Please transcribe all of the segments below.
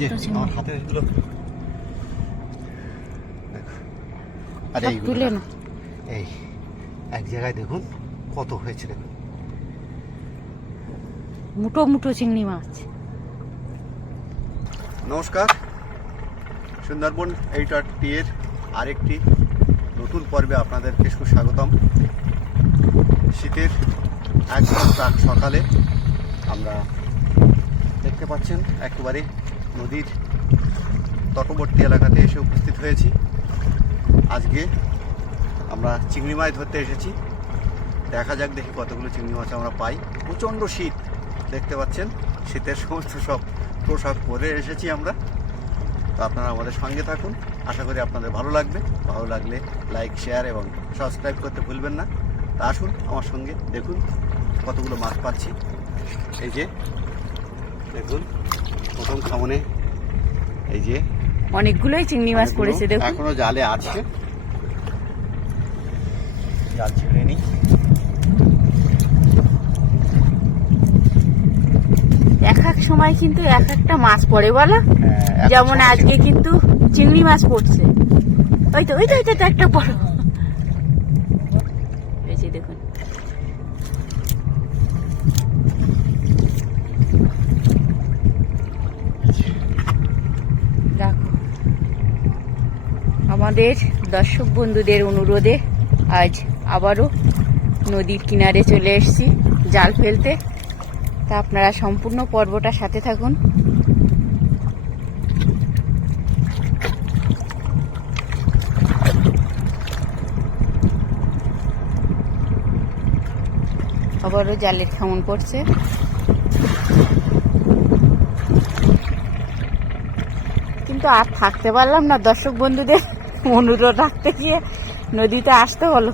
যে আমার হাতে এগুলো আরে এইগুলো না, এই এক জায়গায় দেখুন কত হয়েছে, দেখুন মুটো মুটো চিংড়ি মাছ। নমস্কার, সুন্দরবন এইটারটি এর আরেকটি নতুন পর্বে আপনাদেরকে সুস্বাগতম। শীতের একদম প্রাক সকালে আমরা দেখতে পাচ্ছেন একেবারে নদীর তটবর্তী এলাকাতে এসে উপস্থিত হয়েছি। আজকে আমরা চিংড়ি মাছ ধরতে এসেছি। দেখা যাক দেখি কতগুলো চিংড়ি মাছ আমরা পাই। প্রচণ্ড শীত, দেখতে পাচ্ছেন শীতের সমস্ত সব পোশাক পরে এসেছি আমরা। তো আপনারা আমাদের সঙ্গে থাকুন, আশা করি আপনাদের ভালো লাগবে। ভালো লাগলে লাইক, শেয়ার এবং সাবস্ক্রাইব করতে ভুলবেন না। তা আসুন আমার সঙ্গে, দেখুন কতগুলো মাছ পাচ্ছি। এই যে দেখুন প্রথম খামনে এই যে অনেকগুলোই চিংড়ি মাছ পড়েছে, দেখুন এখনো জালে আছে, জাল ছেড়ে নি। এক এক সময় কিন্তু এক একটা মাছ পড়ে বলো, যেমন আজকে কিন্তু চিংড়ি মাছ পড়ছে। ওই তো একটা বড়, এই যে দেখুন দেখো। আমাদের দর্শক বন্ধুদের অনুরোধে আজ আবারও নদীর কিনারে চলে এসেছি জাল ফেলতে। তা আপনারা সম্পূর্ণ পর্বটা সাথে থাকুন। আবারও জালের খামন পড়ছে। কিন্তু আর থাকতে পারলাম না, দর্শক বন্ধুদের অনুরোধ রাখতে গিয়ে নদীতে আসতে হলো।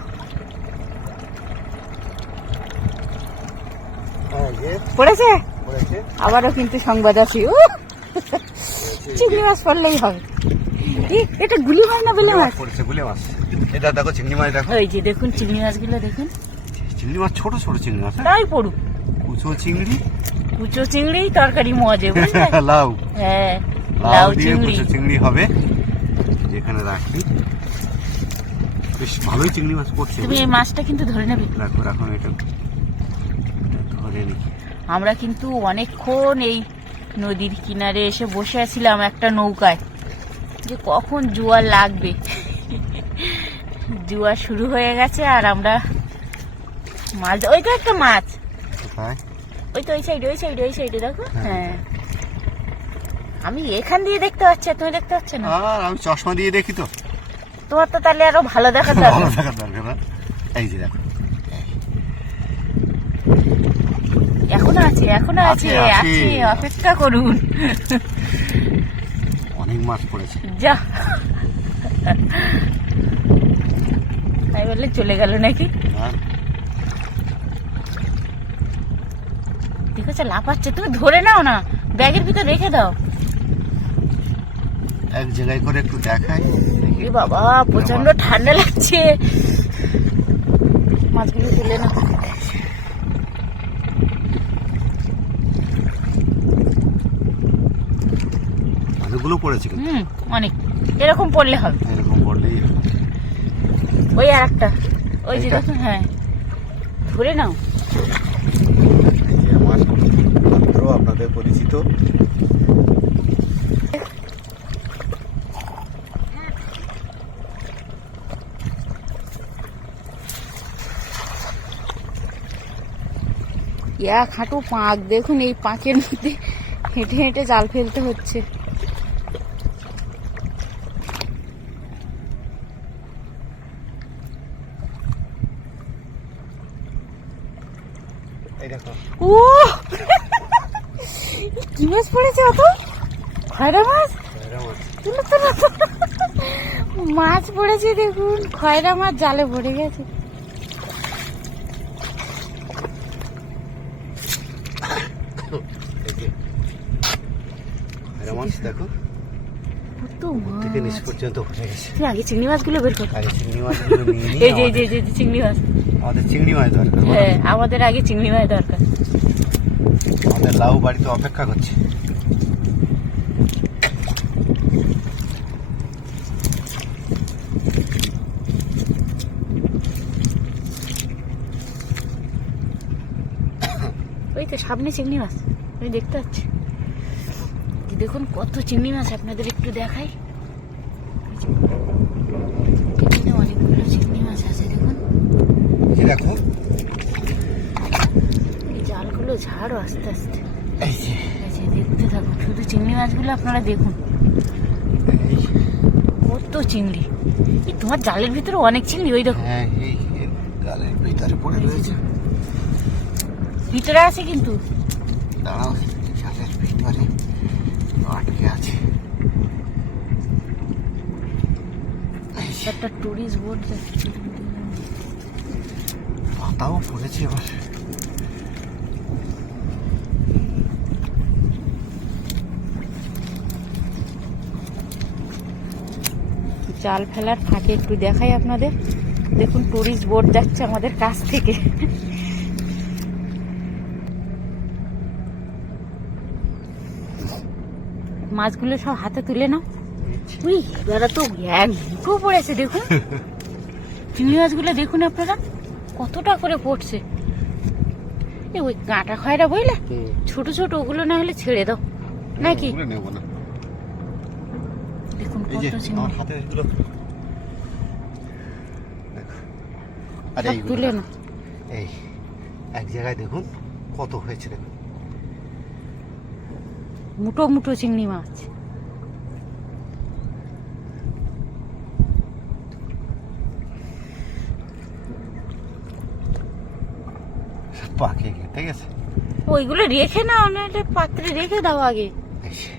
পড়েছে আবারও কিন্তু সংবাদ আছে, চিংড়ি মাছ পড়লেই হবে। এটা গুলি মাছ না বেলে মাছ? গুলি মাছ। এটা দেখো চিংড়ি মাছ, দেখো এই যে দেখুন চিংড়ি মাছগুলো দেখুন। চিংড়ি মাছ ছোট ছোট চিংড়ি মাছ, তাই পড়ুক। কুচো চিংড়ি তরকারি মজে, লাউ, হ্যাঁ লাউ চিংড়ি, চিংড়ি হবে যেখানে রাখি। বেশ ভালোই চিংড়ি মাছ পড়ছে। তুমি এই মাছটা কিন্তু ধরে নেবে। রাখো রাখো, এটা ধরে নি। আমরা কিন্তু অনেকক্ষণ এই নদীর কিনারে এসে বসে আছিলাম একটা নৌকায়, যে কখন জোয়ার লাগবে। জোয়ার শুরু হয়ে গেছে আর আমরা মাছ, ওই তো একটা মাছ, ওই তো ওই সাইডে দেখো। হ্যাঁ আমি এখান দিয়ে দেখতে পাচ্ছি, তুমি দেখতে পাচ্ছ না? আমি চশমা দিয়ে দেখি তো। তোমার তো তাহলে আরো ভালো দেখার দরকার। এই যে দেখো, এখনো আছে, অপেক্ষা করুন। অনেক মাছ পড়েছে। যা তাই বললে চলে গেল নাকি? দেখেছো লাফাচ্ছে, তুমি ধরে নাও না, ব্যাগের ভিতরে রেখে দাও। এক জায়গায় করে একটু দেখাই। বাবা প্রচন্ড ঠান্ডা লাগছে, মাছগুলো তুলে না। অনেকগুলো পড়েছে, অনেক। এরকম পড়লে হবে, এরকম পড়লেই ওই আর একটা, ওই যে দেখুন। হ্যাঁ ধরে নাও। আমার পাত্র আপনাদের পরিচিত। এক হাঁটু পাঁক, দেখুন এই পাঁকের মধ্যে হেঁটে হেঁটে জাল ফেলতে হচ্ছে। ও কি মাছ পড়েছে? অত খয়রা মাছ, মাছ পড়েছে দেখুন, খয়রা মাছ জালে ভরে গেছে। দেখো পর্যন্ত ভরে গেছে। আগে চিংড়ি মাছগুলো বের কর। চিংড়ি মাছগুলো নিয়ে নিই। এই যে চিংড়ি মাছ, আমাদের চিংড়ি মাছ দরকার। হ্যাঁ আমাদের আগে চিংড়ি মাছ দরকার। আমাদের লাউ বাড়িতে অপেক্ষা করছে। ওই তো সামনে চিংড়ি মাছ, আমি দেখতে পাচ্ছি। দেখুন কত চিংড়ি মাছ, আপনাদের একটু দেখাই। এখানে অনেকগুলো চিংড়ি মাছ আছে দেখুন। দেখো এই জালগুলো ঝাড়ো আস্তে আস্তে। এই যে দেখতে থাকুন, শুধু চিংড়ি মাছগুলো আপনারা দেখুন, কত চিংড়ি। এই তোমার জালের ভিতরে অনেক চিংড়ি, ওই দেখো। হ্যাঁ, এই জালের ভিতরে পড়ে রয়েছে। ভিতরে আছে কিন্তু, দাঁড়াও, জালের ভিতরে আটকে আছে। একটা টুরিস্ট বোট যাচ্ছে, পাতাও পড়েছে এবার। জাল ফেলার ফাঁকে একটু দেখাই আপনাদের। দেখুন টুরিস্ট বোট যাচ্ছে আমাদের কাছ থেকে। মাছগুলো সব হাতে তুলে নাও। উই, এবারে তো এক মুঠো পড়েছে দেখুন। চিংড়ি মাছগুলো দেখুন আপনারা কতটা করে পড়ছে। এ ওই কাঁটা খয়রা বুঝলে, ছোট ছোট, ওগুলো না হলে ছেড়ে দাও নাকি। নেবো না। দেখুন এই যে কত আমার চিংড়ি, হাতে এগুলো আরে সব তুলে না। এই এক জায়গায় দেখুন কত হয়েছে, দেখুন মুঠো মুঠো চিংড়ি মাছ। পাকে কেটে গেছে। ওইগুলো রেখে নাও, নাহলে পাত্রে রেখে দাও আগে। এই যে,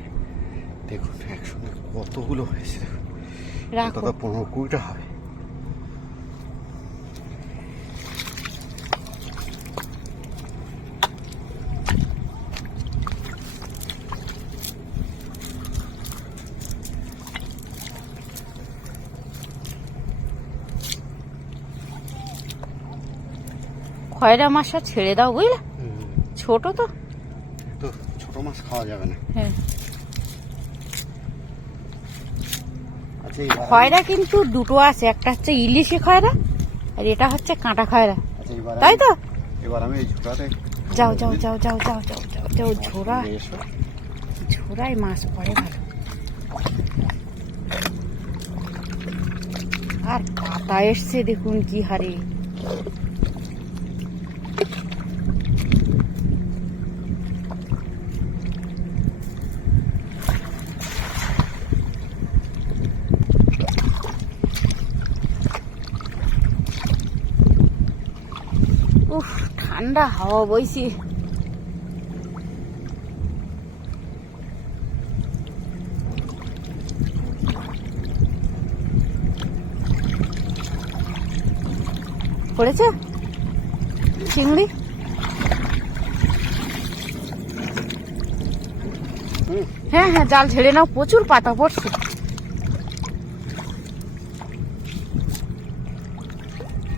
দেখুন একসঙ্গে কতগুলো হয়েছে, দেখুন রাখো। 15-20টা হবে। খয়রা মাছটা ছেড়ে দাও বুঝলে, ছোট তো। তো ছোট মাছ খাওয়া যাবে না। হ্যাঁ, আচ্ছা, এইবার খয়রা কিন্তু দুটো আছে, একটা হচ্ছে ইলিশি খয়রা আর এটা হচ্ছে কাঁটা খয়রা, আচ্ছা, এবার তাই তো। এবার আমি এই ঝোড়াতে যাও যাও যাও যাও যাও যাও যাও যাও, ঝোড়া এসো। ঝোড়ায় মাছ পড়ে ভালো। আর পাতা এসছে দেখুন কি হারে। উফ, ঠান্ডা হাওয়া বইছে। পড়েছে চিংড়ি। হ্যাঁ হ্যাঁ, জাল ছেড়ে নাও, প্রচুর পাতা পড়ছে।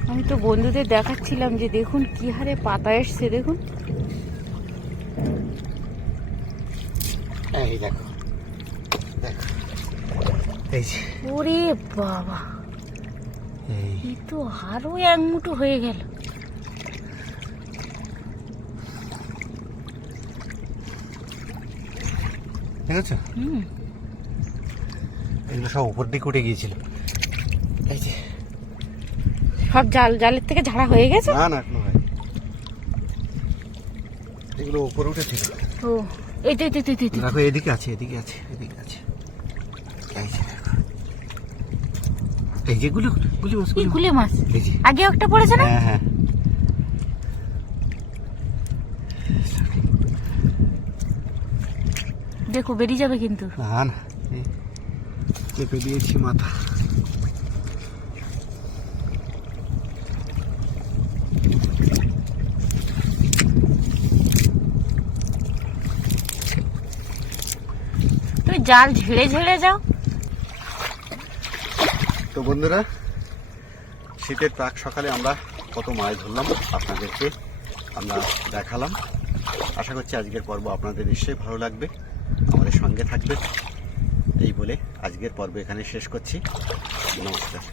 আমি তো বন্ধুদের দেখাচ্ছিলাম যে দেখুন কি হারে পাতা এসছে দেখুন। এই দেখো, দেখো, এই যে ওরে বাবা, এই তো আরো এক মুঠো হয়ে গেল। ঠিক আছে, হুম, এগুলো সব উপর দিকে উঠে গিয়েছিল। এই যে সব জালের থেকে ঝাড়া হয়ে গেছে। না না, এখনো হয়, এগুলো উপরে উঠেছিল। ও, এই তো এই তো, এই তো, এই তো। দেখো এদিকে আছে, এদিকে আছে, এদিকে আছে। এই যে দেখো, এই যে গুলো গুলি মাছ, এই গুলে মাছ এই যে আগে একটা পড়েছে না। হ্যাঁ হ্যাঁ, দেখো বেরিয়ে যাবে কিন্তু। না না, এই চেপে দিয়েছি মাথা। তুমি জাল ঝেড়ে ঝেড়ে যাও। তো বন্ধুরা, শীতের প্রাক সকালে আমরা কত মাছ ধরলাম আপনাদেরকে আমরা দেখালাম। আশা করছি আজকের পর্ব আপনাদের নিশ্চয়ই ভালো লাগবে, আমাদের সঙ্গে থাকবে। এই বলে আজকের পর্ব এখানে শেষ করছি। নমস্কার।